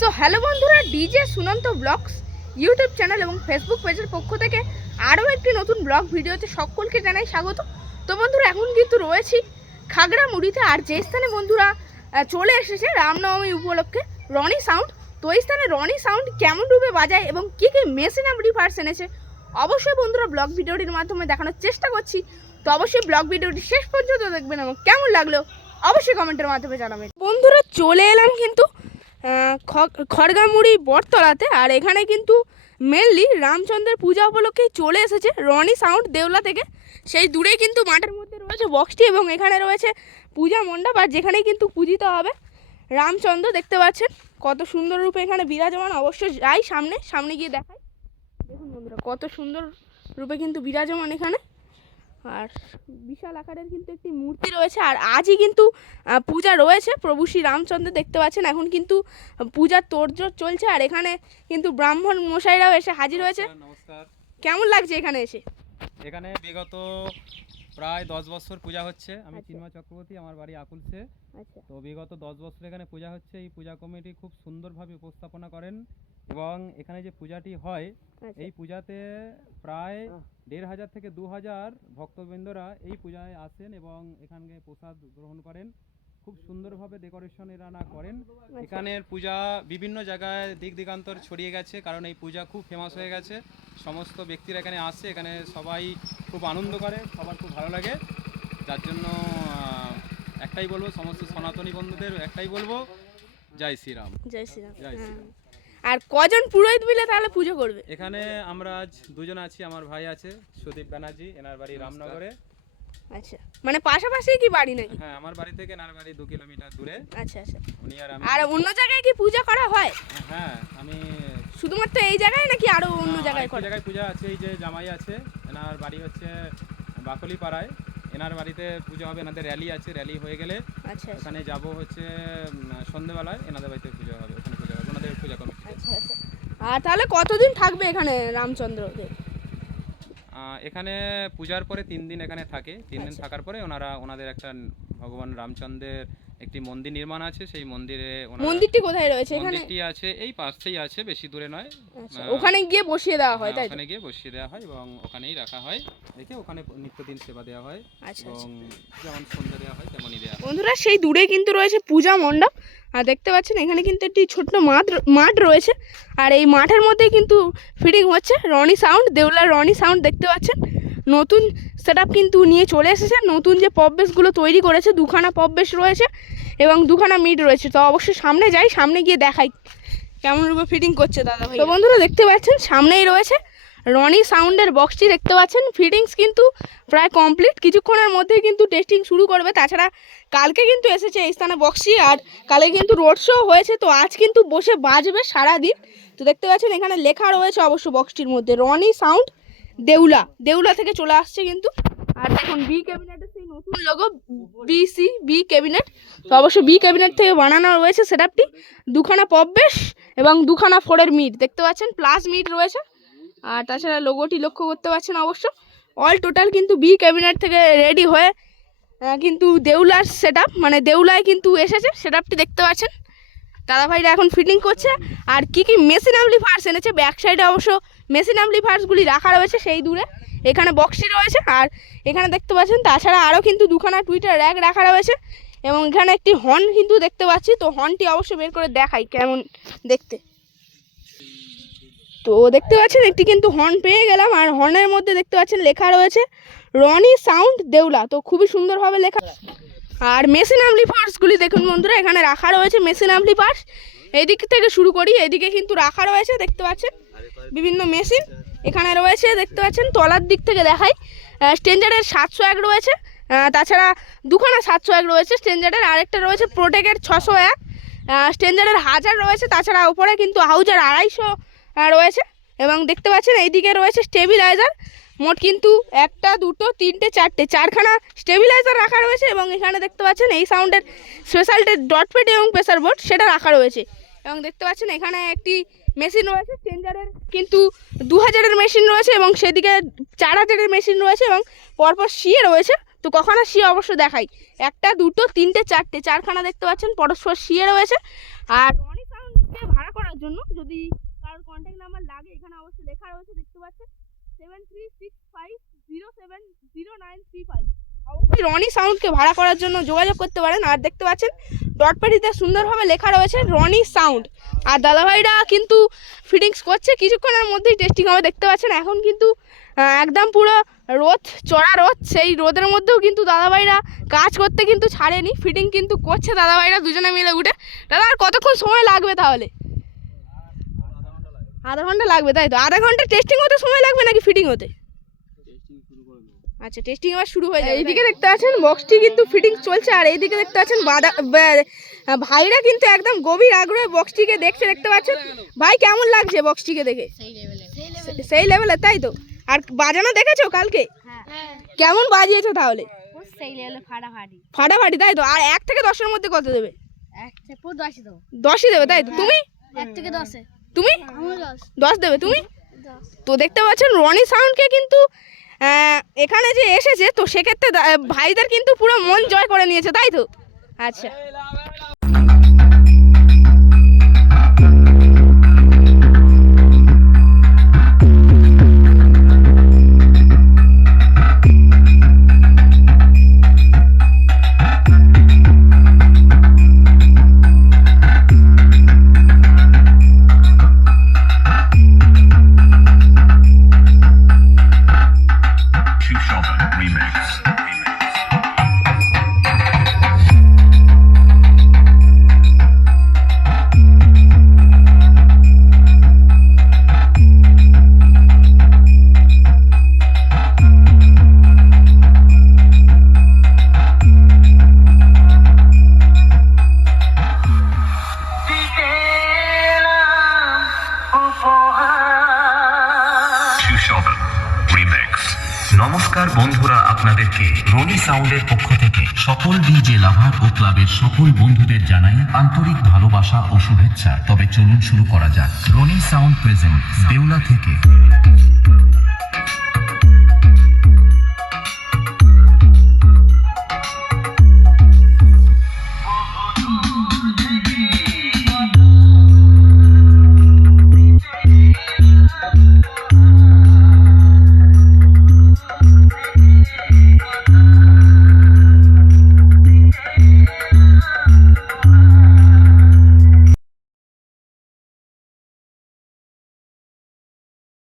So hello বন্ধুরা, DJ Sunanta blogs YouTube channel এবং Facebook পেজের পক্ষ থেকে আরও একটি নতুন ব্লগ ভিডিওতে সকলকে জানাই স্বাগত। তো বন্ধুরা, এখন কিন্তু রয়েছি খাগড়ামুড়িতে আর যে স্থানে বন্ধুরা চলে এসেছে রামনবমী উপলক্ষে, রনি সাউন্ড। তো এই স্থানে রনি সাউন্ড কেমন রূপে বাজায় এবং কী কী মেশিন অ্যাম্পলিফায়ার্স এনেছে, অবশ্যই বন্ধুরা ব্লগ ভিডিওটির মাধ্যমে দেখানোর চেষ্টা করছি। তো অবশ্যই ব্লগ ভিডিওটি শেষ পর্যন্ত দেখবেন এবং কেমন লাগল অবশ্যই কমেন্টের মাধ্যমে জানাবেন। বন্ধুরা, চলে এলাম কিন্তু খড়গামুড়ি বটতলাতে আর এখানে কিন্তু মেনলি রামচন্দ্রের পূজা উপলক্ষেই চলে এসেছে রনি সাউন্ড দেওলা থেকে। সেই দূরেই কিন্তু মাঠের মধ্যে রয়েছে বক্সটি এবং এখানে রয়েছে পূজা মণ্ডপ আর যেখানেই কিন্তু পূজিত হবে রামচন্দ্র, দেখতে পাচ্ছেন? কত সুন্দর রূপে এখানে বিরাজমান। অবশ্যই যাই সামনে সামনে গিয়ে দেখাই। দেখুন বন্ধুরা, কত সুন্দর রূপে কিন্তু বিরাজমান এখানে। আর বিশাল আকারের কিন্তু একটি মূর্তি রয়েছে আর আজই কিন্তু পূজা রয়েছে। প্রভু শ্রী রামচন্দ্র দেখতে পাচ্ছেন এখন কিন্তু পূজার তোড়জোড় চলছে আর এখানে কিন্তু ব্রাহ্মণ মশাইরাও এসে হাজির হয়েছে। নমস্কার, কেমন লাগছে এখানে এসে? এখানে বিগত প্রায় দশ বছর পূজা হচ্ছে। আমি আচ্ছা। চিন্ময় চক্রবর্তী আমার বাড়ি আকুলসে। আচ্ছা। তো বিগত দশ বছর এখানে পূজা হচ্ছে। এই পূজা কমিটি খুব সুন্দরভাবে উপস্থাপনা করেন এবং এখানে যে পূজাটি হয় আচ্ছা। এই পূজাতে প্রায় দেড় হাজার থেকে দু হাজার ভক্তবৃন্দরা এই পূজায় আসেন এবং এখানে প্রসাদ গ্রহণ করেন। খুব সুন্দরভাবে ডেকোরেশন এরা করেন। এখানের পূজা বিভিন্ন জায়গায় দিক দিগান্তর ছড়িয়ে গেছে কারণ এই পূজা খুব ফেমাস হয়ে গেছে। সমস্ত ব্যক্তিরা এখানে আসে। এখানে সবাই খুব আনন্দ করে সবার খুব ভালো লাগে যার জন্য একটাই বলব সমস্ত সনাতনী বন্ধুদের একটাই বলব জয় শ্রীরাম জয় শ্রীরাম জয় হ্যাঁ। শ্রীরাম। আর কজন পুরোহিত মিলে তাহলে পুজো করবে এখানে আমরা আজ দুজন আছি আমার ভাই আছে সুদীপ ব্যানার্জি এনার বাড়ি রামনগরে আচ্ছা মানে পাশাপাশি কি বাড়ি নাকি? হ্যাঁ আমার বাড়ি থেকে এনার বাড়ি দু কিলোমিটার দূরে। আচ্ছা আচ্ছা। উনি আর আমি আর অন্য জায়গায় কি পূজা করা হয়? হ্যাঁ আমি শুধুমাত্র এই জায়গায় নাকি আরও অন্য জায়গায় আরেকটি জায়গায় পূজা আছে এই যে জামাই আছে এনার বাড়ি হচ্ছে বাকলি পাড়ায় এনার বাড়িতে পুজো হবে এনাদের র্যালি আছে র্যালি হয়ে গেলে আচ্ছা আচ্ছা। ওখানে যাব হচ্ছে সন্ধেবেলায় এনাদের বাড়িতে পুজো হবে ওখানে পুজো হবে ওনাদের পূজা কমিটি আচ্ছা আচ্ছা। আর তাহলে কতদিন থাকবে এখানে রামচন্দ্র দেব? আহ, এখানে পূজার পরে তিন দিন এখানে থাকে। তিন দিন আচ্ছা। থাকার পরে ওনারা ওনাদের একটা ভগবান রামচন্দ্রের একটি মন্দির নির্মাণ আছে। সেই মন্দিরে মন্দিরটি কোথায় রয়েছে? এখানে মন্দিরটি আছে এই পাশেই আছে বেশি দূরে নয়। আচ্ছা, ওখানে গিয়ে বসিয়ে দেওয়া হয় হ্যাঁ, তাই ওখানে গিয়ে বসিয়ে দেওয়া হয় এবং ওখানেই রাখা হয়। রেখে ওখানে নিত্যদিন সেবা দেওয়া হয় আচ্ছা এবং যেমন সন্ধ্যা দেওয়া হয় তেমনই দেওয়া হয়। বন্ধুরা সেই দূরে কিন্তু রয়েছে পূজা মণ্ডপ। আর দেখতে পাচ্ছেন, এখানে কিন্তু একটি ছোট্ট মাঠ মাঠ রয়েছে। আর এই মাঠের মধ্যে কিন্তু ফিটিং হচ্ছে। রনি সাউন্ড, দেউলার রনি সাউন্ড দেখতে পাচ্ছেন। নতুন সেট কিন্তু নিয়ে চলে এসেছে। নতুন যে পপ বেসগুলো তৈরি করেছে, দুখানা পপ বেস রয়েছে এবং দুখানা মিড রয়েছে। তো অবশ্যই সামনে যাই, সামনে গিয়ে দেখাই। কেমন রূপে ফিটিং করছে দাদা ভাই তো বন্ধুরা দেখতে পাচ্ছেন, সামনেই রয়েছে। রনি সাউন্ডের বক্সটি দেখতে পাচ্ছেন। ফিটিংস কিন্তু প্রায় কমপ্লিট। কিছুক্ষণের মধ্যে কিন্তু টেস্টিং শুরু করবে। তাছাড়া কালকে কিন্তু এসেছে এই স্থানে বক্সি আর কালকে কিন্তু রোড শো হয়েছে। তো আজ কিন্তু বসে বাজবে সারাদিন। তো দেখতে পাচ্ছেন এখানে লেখা রয়েছে অবশ্য বক্সটির মধ্যে, রনি সাউন্ড দেউলা। দেউলা থেকে চলে আসছে কিন্তু। আর দেখুন বি ক্যাবিনেটের সেই নতুন লোগো বিসি বি ক্যাবিনেট তো অবশ্য বি ক্যাবিনেট থেকে বানানো রয়েছে সেটআপটি দুখানা পপ বেশ এবং দুখানা ফোরের মিট। দেখতে পাচ্ছেন প্লাস মিট রয়েছে। আর তাছাড়া লোগোটি লক্ষ্য করতে পারছেন অবশ্য। অল টোটাল কিন্তু বি ক্যাবিনেট থেকে রেডি হয়ে কিন্তু দেউলার সেট মানে দেউলায় কিন্তু এসেছে সেটআপটি দেখতে পাচ্ছেন। দাদাভাইরা এখন ফিটিং করছে। আর কি কি মেশিন অ্যাম্পলিফায়ার্স এনেছে ব্যাক সাইডে অবশ্য মেশিন অ্যাম্পলিফায়ার্সগুলি রাখা রয়েছে সেই দূরে। এখানে বক্সি রয়েছে, আর এখানে দেখতে পাচ্ছেন, তাছাড়া আরও কিন্তু দুখানা টুইটার র্যাক রাখা রয়েছে। এবং এখানে একটি হর্ন কিন্তু দেখতে পাচ্ছি, তো হর্নটি অবশ্যই বের করে দেখাই কেমন দেখতে। তো দেখতে পাচ্ছেন, একটি কিন্তু হর্ন পেয়ে গেলাম, আর হর্নের মধ্যে দেখতে পাচ্ছেন লেখা রয়েছে, রনি সাউন্ড দেউলা। তো খুবই সুন্দরভাবে লেখা আর মেশিন অ্যাম্পলিফায়ার্সগুলি দেখুন বন্ধুরা, এখানে রাখা রয়েছে মেশিন অ্যাম্পলিফায়ার্স এদিক থেকে শুরু করি, এদিকে কিন্তু রাখা রয়েছে, দেখতে পাচ্ছেন, বিভিন্ন মেশিন এখানে রয়েছে, দেখতে পাচ্ছেন, তলার দিক থেকে দেখাই স্টেঞ্জারের সাতশো এক রয়েছে তাছাড়া দুখানা সাতশো এক রয়েছে স্টেঞ্জারের আরেকটা রয়েছে প্রোটেকের ছশো এক স্টেঞ্জারের হাজার রয়েছে, তাছাড়া ওপরে কিন্তু হাউজার আড়াইশো রয়েছে এবং দেখতে পাচ্ছেন এইদিকে রয়েছে স্টেবিলাইজার। মোট কিন্তু একটা, দুটো, তিনটে, চারটে, চারখানা স্টেবিলাইজার রাখা রয়েছে এবং এখানে দেখতে পাচ্ছেন এই সাউন্ডের স্পেশালটি ডট পেড এবং প্রেসার বোর্ড সেটা রাখা রয়েছে। এবং দেখতে পাচ্ছেন এখানে একটি মেশিন রয়েছে, চেঞ্জারের কিন্তু দু হাজারের মেশিন রয়েছে এবং সেদিকে চার হাজারের মেশিন রয়েছে এবং পরপর সিয়ে রয়েছে। তো কখনো সিয়ে অবশ্য দেখাই। একটা, দুটো, তিনটে, চারটে, চারখানা দেখতে পাচ্ছেন, পরস্পর সিয়ে রয়েছে। আর রনি সাউন্ডকে ভাড়া করার জন্য যদি কারোর কন্ট্যাক্ট নাম্বার লাগে, এখানে অবশ্যই লেখা রয়েছে, দেখতে পাচ্ছেন? Seven three six five zero seven zero nine three five অবশ্যই রনি সাউন্ডকে ভাড়া করার জন্য যোগাযোগ করতে পারেন। আর দেখতে পাচ্ছেন ডটপ্যাডিতে সুন্দরভাবে লেখা রয়েছে রনি সাউন্ড। আর দাদাভাইরা কিন্তু ফিটিংস করছে, কিছুক্ষণের মধ্যেই টেস্টিং হবে, দেখতে পাচ্ছেন? এখন কিন্তু একদম পুরো রোদ, চড়া রোদ, সেই রোদের মধ্যেও কিন্তু দাদাভাইরা কাজ করতে কিন্তু ছাড়েনি। ফিটিং কিন্তু করছে দাদাভাইরা দুজনে মিলে উঠে। দাদা, আর কতক্ষণ সময় লাগবে তাহলে? আধা ঘণ্টা লাগবে তাই তো? আধা ঘণ্টা টেস্টিং হতে সময় লাগবে নাকি ফিটিং হতে? আচ্ছা টেস্টিং আবার শুরু হয়ে যাবে এইদিকে দেখতে পাচ্ছেন বক্সটি কিন্তু ফিটিং চলছে আর এইদিকে দেখতে পাচ্ছেন বাদা ভাইরা কিন্তু একদম গভীর আগ্রহে বক্সটিকে দেখছে দেখতে পাচ্ছেন? ভাই কেমন লাগছে বক্সটিকে দেখে? সেই লেভেলে তাই তো? আর বাজানো দেখেছ কালকে? হ্যাঁ। কেমন বাজিয়েছো তাহলে? ফাটাফাটি। ফাটাফাটি তাই তো? আর এক থেকে দশের মধ্যে কত দেবে? দশই দশই দেবে তাই তো? তুমি? এক থেকে দশে। তুমি? দশ দেবে, তুমি? তো দেখতে পাচ্ছেন, রনি সাউন্ডকে কিন্তু এখানে যে এসেছে, তো সেক্ষেত্রে ভাইদের কিন্তু পুরো মন জয় করে নিয়েছে, তাই তো? আচ্ছা। নমস্কার বন্ধুরা আপনাদেরকে রনি সাউন্ডের পক্ষ থেকে সকল ডিজে লাভার ও ক্লাবের সকল বন্ধুদের জানাই আন্তরিক ভালোবাসা ও শুভেচ্ছা। তবে চলুন শুরু করা যাক। রনি সাউন্ড প্রেজেন্ট, দেউলা থেকে।